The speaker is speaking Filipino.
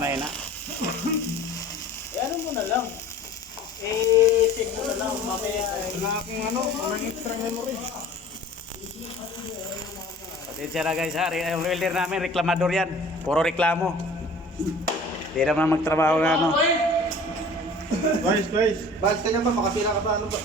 May na. Ano mo na lang. Save mo na lang. Mamaya. Wala akong walang extra memory. Pasensya na guys ha. Yung welder namin, reklamador yan. Puro reklamo. Hindi naman magtrabaho na ano. Guys. Balis ka niyan ba? Makapila ka pa ano ba?